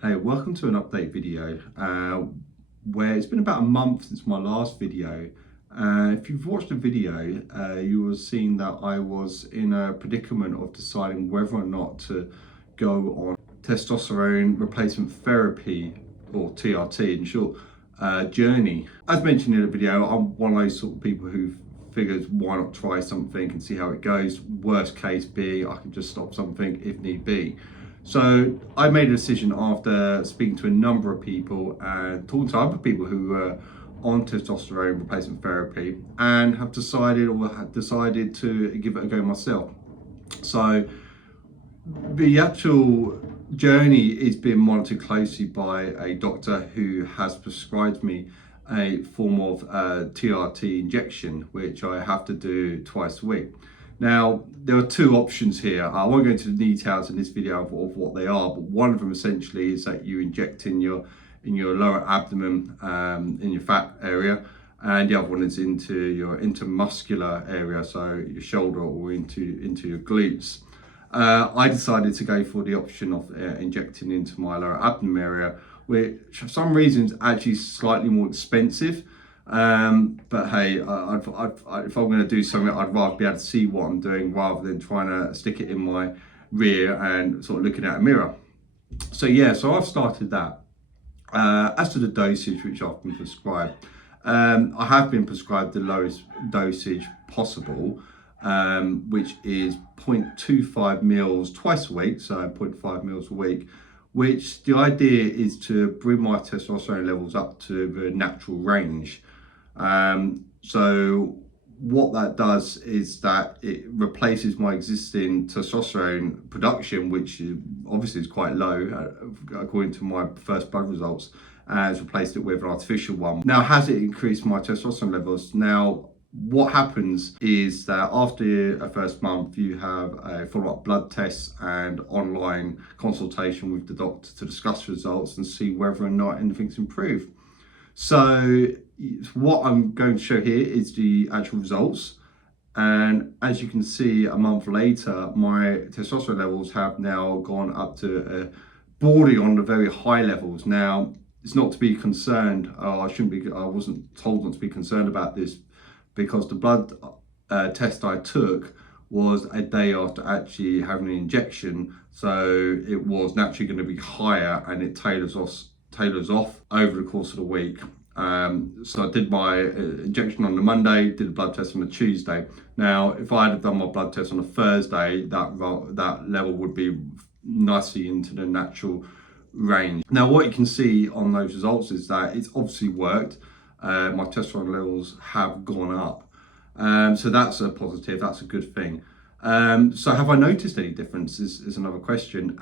Hey, welcome to an update video where it's been about a month since my last video. If you've watched the video, you will have seen that I was in a predicament of deciding whether or not to go on testosterone replacement therapy, or TRT in short, journey. As mentioned in the video, I'm one of those sort of people who figures why not try something and see how it goes. Worst case be I can just stop something if need be. So I made a decision after speaking to a number of people and talking to other people who were on testosterone replacement therapy and have decided to give it a go myself. So the actual journey is being monitored closely by a doctor who has prescribed me a form of TRT injection, which I have to do twice a week. Now, there are two options here. I won't go into the details in this video of what they are, but one of them essentially is that you inject in your lower abdomen, in your fat area, and the other one is into your intermuscular area, so your shoulder or into your glutes. I decided to go for the option of injecting into my lower abdomen area, which for some reason is actually slightly more expensive. But hey, if I'm going to do something, I'd rather be able to see what I'm doing rather than trying to stick it in my rear and sort of looking at a mirror. So yeah, so I've started that. As to the dosage which I've been prescribed, I have been prescribed the lowest dosage possible, which is 0.25 mils twice a week, so 0.5 mils a week, which the idea is to bring my testosterone levels up to the natural range. So what that does is that it replaces my existing testosterone production, which obviously is quite low according to my first blood results, and has replaced it with an artificial one. Now, has it increased my testosterone levels? Now, what happens is that after a first month, you have a follow-up blood test and online consultation with the doctor to discuss results and see whether or not anything's improved. So what I'm going to show here is the actual results. And as you can see, a month later, my testosterone levels have now gone up to bordering on the very high levels. Now, it's not to be concerned. I wasn't told not to be concerned about this, because the blood test I took was a day after actually having an injection, so it was naturally going to be higher, and it tailors off over the course of the week. So I did my injection on the Monday, did the blood test on the Tuesday. Now, if I had done my blood test on a Thursday, that level would be nicely into the natural range. Now, what you can see on those results is that it's obviously worked. My testosterone levels have gone up. So that's a positive, that's a good thing. So have I noticed any difference is another question.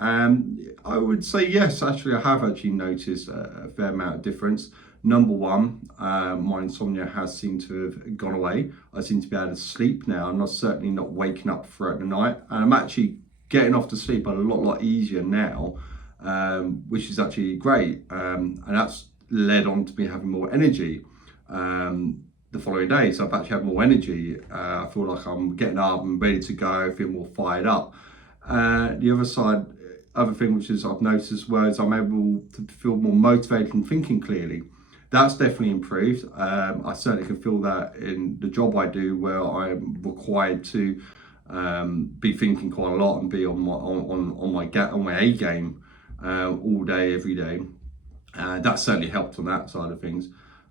I would say yes, actually I have actually noticed a fair amount of difference. Number one, my insomnia has seemed to have gone away. I seem to be able to sleep now, and I'm certainly not waking up throughout the night. And I'm actually getting off to sleep a lot easier now, which is actually great. And that's led on to me having more energy the following day. So I've actually had more energy. I feel like I'm getting up and ready to go, feel more fired up. The other thing which is I've noticed as well is I'm able to feel more motivated and thinking clearly. That's definitely improved. I certainly can feel that in the job I do, where I'm required to be thinking quite a lot and be on my A game all day, every day. That certainly helped on that side of things.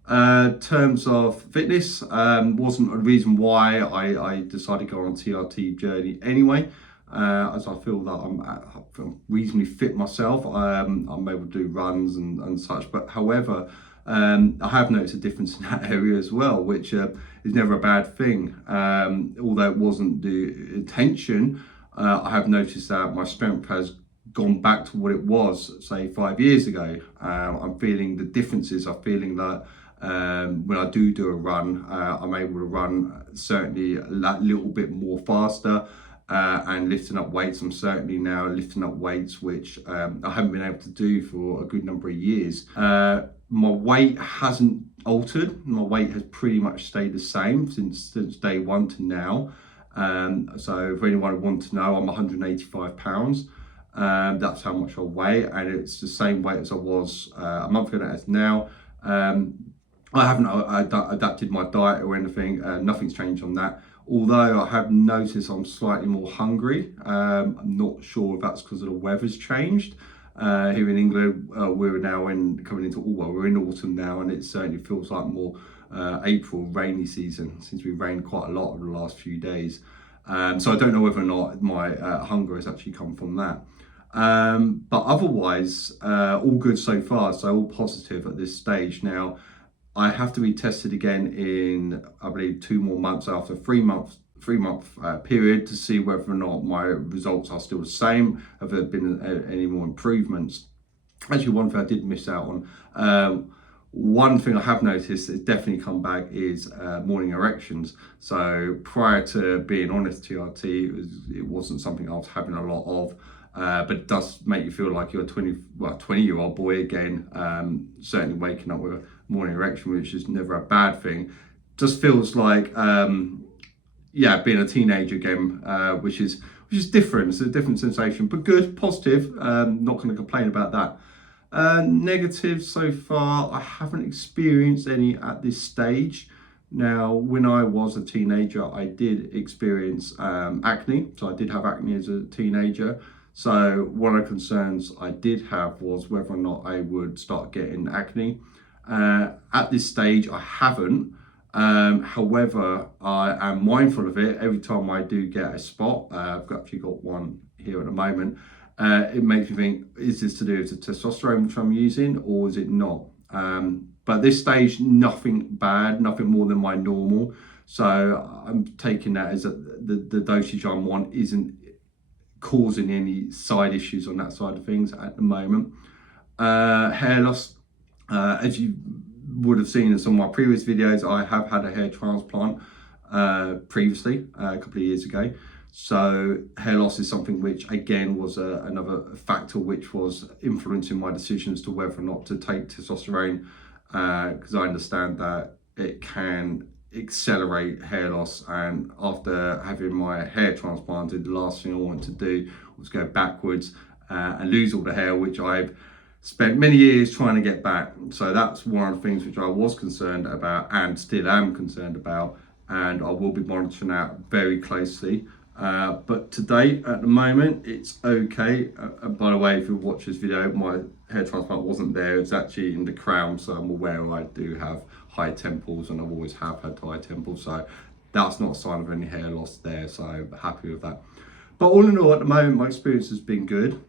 Terms of fitness, wasn't a reason why I decided to go on a TRT journey anyway, as I feel that I'm reasonably fit myself. I'm able to do runs and such, but however, I have noticed a difference in that area as well, which is never a bad thing. Although it wasn't the intention, I have noticed that my strength has gone back to what it was, say, 5 years ago. I'm feeling the differences. I'm feeling that when I do a run, I'm able to run certainly that little bit more faster, and lifting up weights. I'm certainly now lifting up weights which I haven't been able to do for a good number of years. My weight hasn't altered. My weight has pretty much stayed the same since day one to now. So if anyone wants to know, I'm 185 pounds. That's how much I weigh, and it's the same weight as I was a month ago as now. I haven't adapted my diet or anything. Nothing's changed on that. Although I have noticed I'm slightly more hungry. I'm not sure if that's because of the weather's changed. Here in England, we're now coming into, well, we're in autumn now, and it certainly feels like more April rainy season, since we've rained quite a lot over the last few days. So I don't know whether or not my hunger has actually come from that. But otherwise, all good so far. So all positive at this stage. Now, I have to be tested again in, I believe, 2 more months after a 3-month period to see whether or not my results are still the same. Have there been any more improvements? Actually, one thing I did miss out on. One thing I have noticed that's definitely come back is morning erections. So prior to being on this TRT, it wasn't something I was having a lot of. But it does make you feel like you're a 20-year-old boy again. Certainly waking up with a morning erection, which is never a bad thing. Just feels like, being a teenager again, which is different. It's a different sensation, but good, positive. Not going to complain about that. Negative so far, I haven't experienced any at this stage. Now, when I was a teenager, I did experience acne. So I did have acne as a teenager. So one of the concerns I did have was whether or not I would start getting acne. At this stage, I haven't. However, I am mindful of it. Every time I do get a spot, I've actually got one here at the moment, it makes me think, is this to do with the testosterone which I'm using, or is it not? But at this stage, nothing bad, nothing more than my normal. So I'm taking that as the dosage I'm on isn't causing any side issues on that side of things at the moment. Hair loss, as you would have seen in some of my previous videos, I have had a hair transplant previously, a couple of years ago. So hair loss is something which again was another factor which was influencing my decision as to whether or not to take testosterone, because I understand that it can accelerate hair loss, and after having my hair transplanted, the last thing I wanted to do was go backwards and lose all the hair which I've spent many years trying to get back. So that's one of the things which I was concerned about and still am concerned about, and I will be monitoring that very closely. But to date, at the moment, it's okay. By the way, if you watch this video, my hair transplant wasn't there. It's actually in the crown, so I'm aware I do have high temples, and I've always have had high temples. So that's not a sign of any hair loss there. So I'm happy with that. But all in all, at the moment, my experience has been good.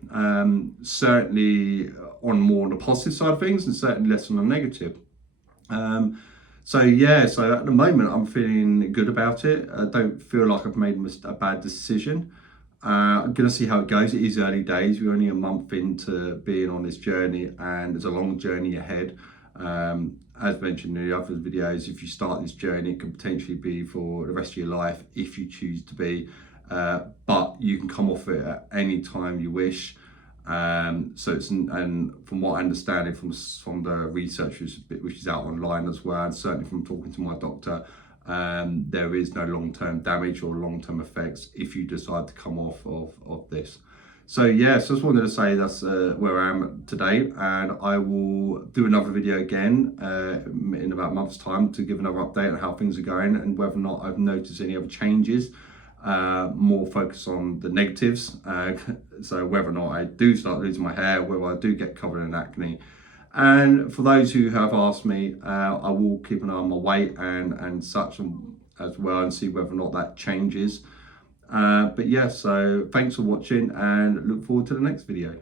Certainly on more on the positive side of things, and certainly less on the negative. So at the moment I'm feeling good about it. I don't feel like I've made a bad decision. I'm going to see how it goes. It is early days. We're only a month into being on this journey, and there's a long journey ahead. As mentioned in the other videos, if you start this journey, it can potentially be for the rest of your life if you choose to be. But you can come off it at any time you wish. So it's, and from what I understand from the research which is out online as well, and certainly from talking to my doctor, there is no long-term damage or long-term effects if you decide to come off of this. So so I just wanted to say that's where I am today, and I will do another video again in about a month's time to give another update on how things are going and whether or not I've noticed any other changes. More focus on the negatives, so whether or not I do start losing my hair, whether I do get covered in acne. And for those who have asked me, I will keep an eye on my weight and such as well, and see whether or not that changes. So thanks for watching, and look forward to the next video.